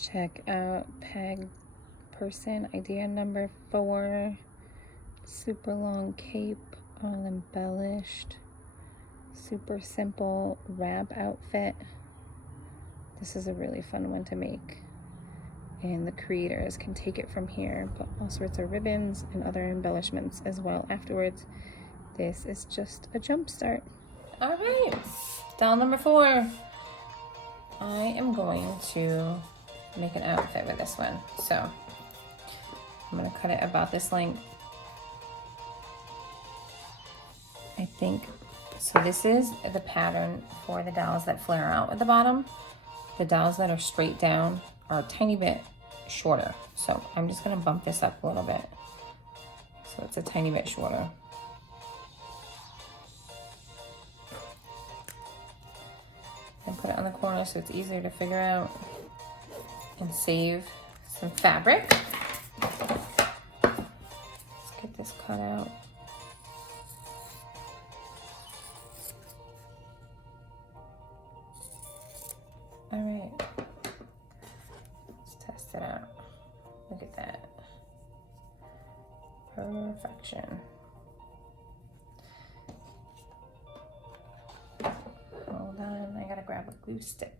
Check out Peg Person idea number 4. Super long cape, all embellished. Super simple wrap outfit. This is a really fun one to make. And the creators can take it from here, put all sorts of ribbons and other embellishments as well afterwards. This is just a jump start. All right, doll number 4. I am going to make an outfit with this one. So I'm gonna cut it about this length. I think, so this is the pattern for the dolls that flare out at the bottom. The dolls that are straight down are a tiny bit shorter. So I'm just gonna bump this up a little bit. So it's a tiny bit shorter. And put it on the corner so it's easier to figure out and save some fabric. Let's get this cut out. All right, let's test it out. Look at that. Perfection. Hold on, I gotta grab a glue stick.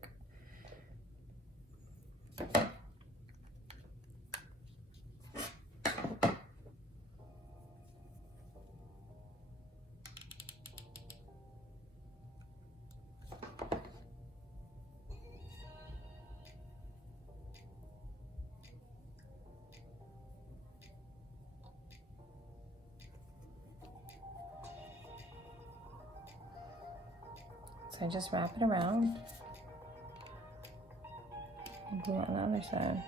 So I just wrap it around and glue it on the other side.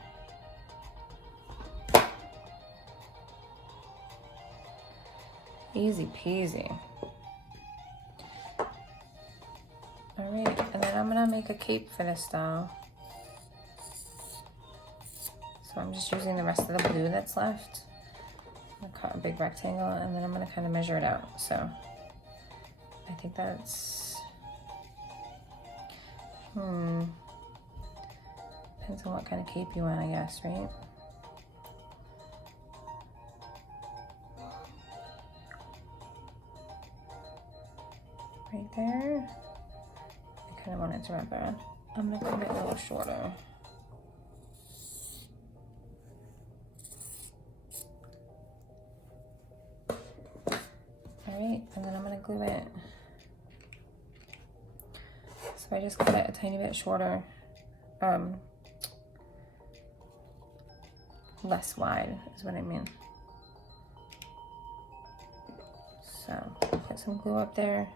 Easy peasy. All right, and then I'm gonna make a cape for this doll. So I'm just using the rest of the blue that's left. I'm gonna cut a big rectangle and then I'm gonna kind of measure it out. So I think that's, depends on what kind of cape you want, I guess, right? Right there. I kind of want it to wrap around. I'm gonna cut it a little shorter. All right, and then I'm gonna glue it. So I just cut it a tiny bit shorter, less wide is what I mean. So put some glue up there.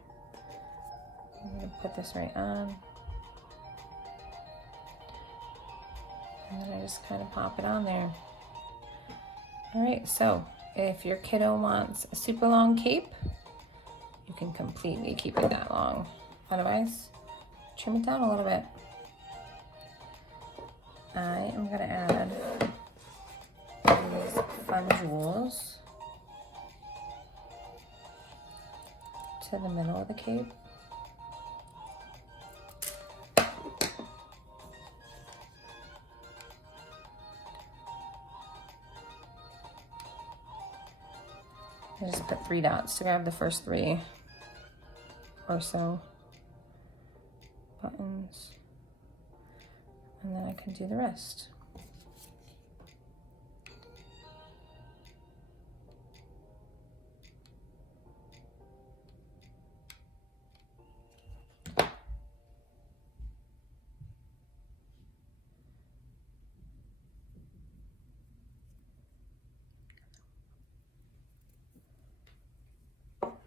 I'm gonna put this right on. And then I just kind of pop it on there. All right, so if your kiddo wants a super long cape, you can completely keep it that long. Otherwise, trim it down a little bit. I am gonna add these fun jewels to the middle of the cape. I just put 3 dots to grab the first 3 or so buttons, and then I can do the rest.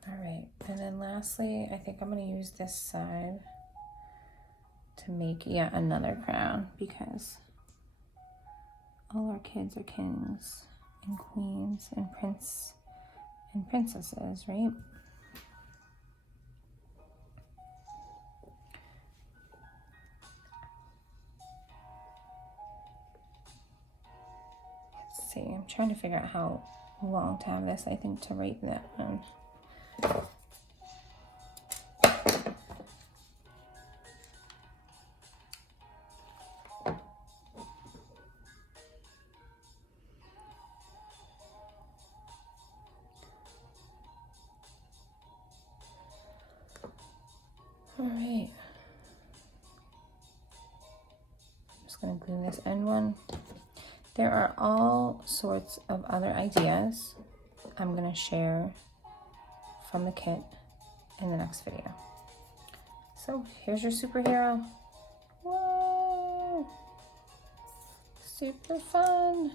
All right, and then lastly, I think I'm gonna use this side to make yet another crown, because all our kids are kings and queens and princesses, right? Let's see, I'm trying to figure out how long to have this, I think, to write that one. All right. I'm just gonna glue this end one. There are all sorts of other ideas I'm gonna share from the kit in the next video. So here's your superhero. Whoa! Super fun.